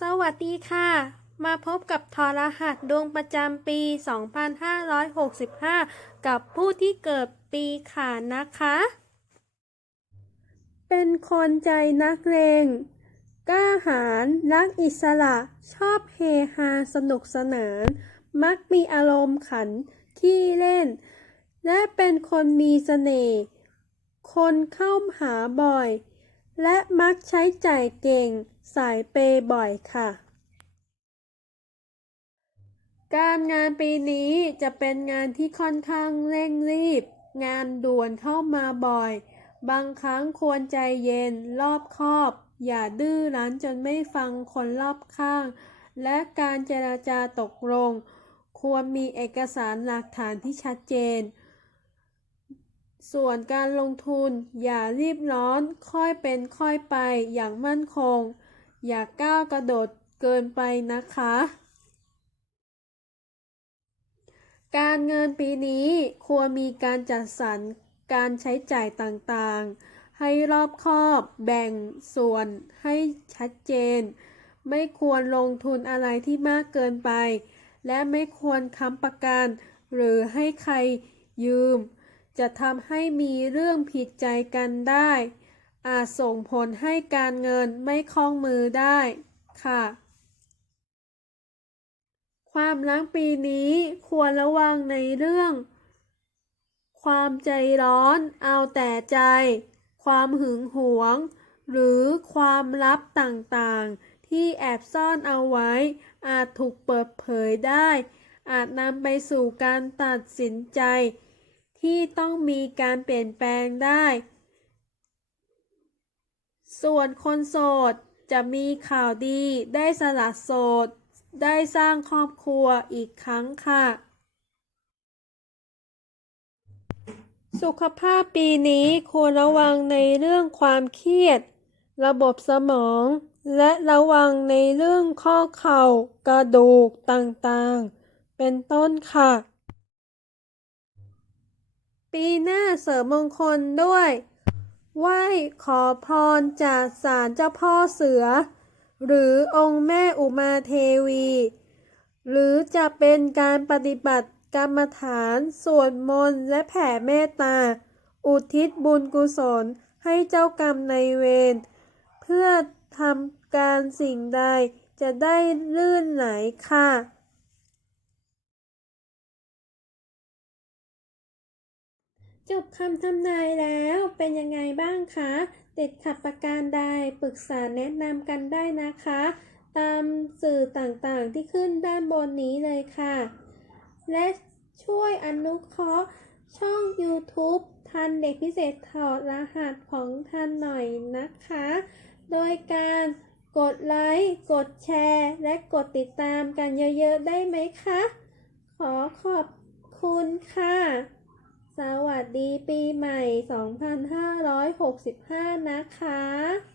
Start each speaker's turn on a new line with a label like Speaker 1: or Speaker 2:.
Speaker 1: สวัสดีค่ะ มาพบกับทอรหัสดวงประจำปี 2565 กับผู้ที่เกิดปีขานนะคะ เป็นคนใจนักเลงกล้าหาญรักอิสระ ชอบเฮฮาสนุกสนาน มักมีอารมณ์ขันขี้เล่น และเป็นคนมีเสน่ห์ คนเข้าหาบ่อย และมักใช้จ่ายเก่ง สายเปย์บ่อยค่ะ การงานปีนี้จะเป็นงานที่ค่อนข้างเร่งรีบ งานด่วนเข้ามาบ่อย บางครั้งควรใจเย็นรอบคอบ อย่าดื้อรั้นจนไม่ฟังคนรอบข้าง และการเจราจาตกลง ควรมีเอกสารหลักฐานที่ชัดเจน ส่วนการลงทุนอย่ารีบร้อนค่อยเป็นค่อยไปอย่างมั่นคง อย่าก้าวกระโดดเกินไปนะคะ การเงินปีนี้ควรมีการจัดสรรการใช้จ่ายต่างๆ ให้รอบคอบแบ่งส่วนให้ชัดเจน ไม่ควรลงทุนอะไรที่มากเกินไป และไม่ควรค้ำประกัน หรือให้ใครยืม จะทำให้มีเรื่องผิดใจกันได้ อาจส่งผลให้การเงินไม่คล่องมือได้ค่ะ ความรักปีนี้ควรระวังในเรื่อง ความใจร้อนเอาแต่ใจ ความหึงหวง หรือความลับต่างๆ ที่แอบซ่อนเอาไว้ อาจถูกเปิดเผยได้ อาจนำไปสู่การตัดสินใจ ที่ต้องมีการเปลี่ยนแปลงได้ ส่วนคนโสดจะมีข่าวดีได้สละโสด ได้สร้างครอบครัวอีกครั้งค่ะ สุขภาพปีนี้ควรระวังในเรื่องความเครียด ระบบสมอง และระวังในเรื่องข้อเข่ากระดูกต่างๆ เป็นต้นค่ะ ปีหน้าเสริมมงคลด้วย ไหว้ขอพรจากศาลเจ้าพ่อเสือ หรือองค์แม่อุมาเทวี หรือจะเป็นการปฏิบัติกรรมฐานสวดมนต์และแผ่เมตตา อุทิศบุญกุศลให้เจ้ากรรมในเวรเพื่อทำการสิ่งใดจะได้ลื่นไหลค่ะ จบคำทำนายแล้วเป็นยังไงบ้างคะติดขัดประการใดปรึกษาแนะนำกันได้นะคะ ตามสื่อต่างๆที่ขึ้นด้านบนนี้เลยค่ะ และช่วยอนุเคราะห์ช่อง YouTube ทันเด็กพิเศษถอดรหัสของทันหน่อยนะคะ โดยการกดไลค์ กดแชร์ และกดติดตามกันเยอะๆ ได้ไหมคะ ขอขอบคุณค่ะ ดีปีใหม่ 2565 นะคะ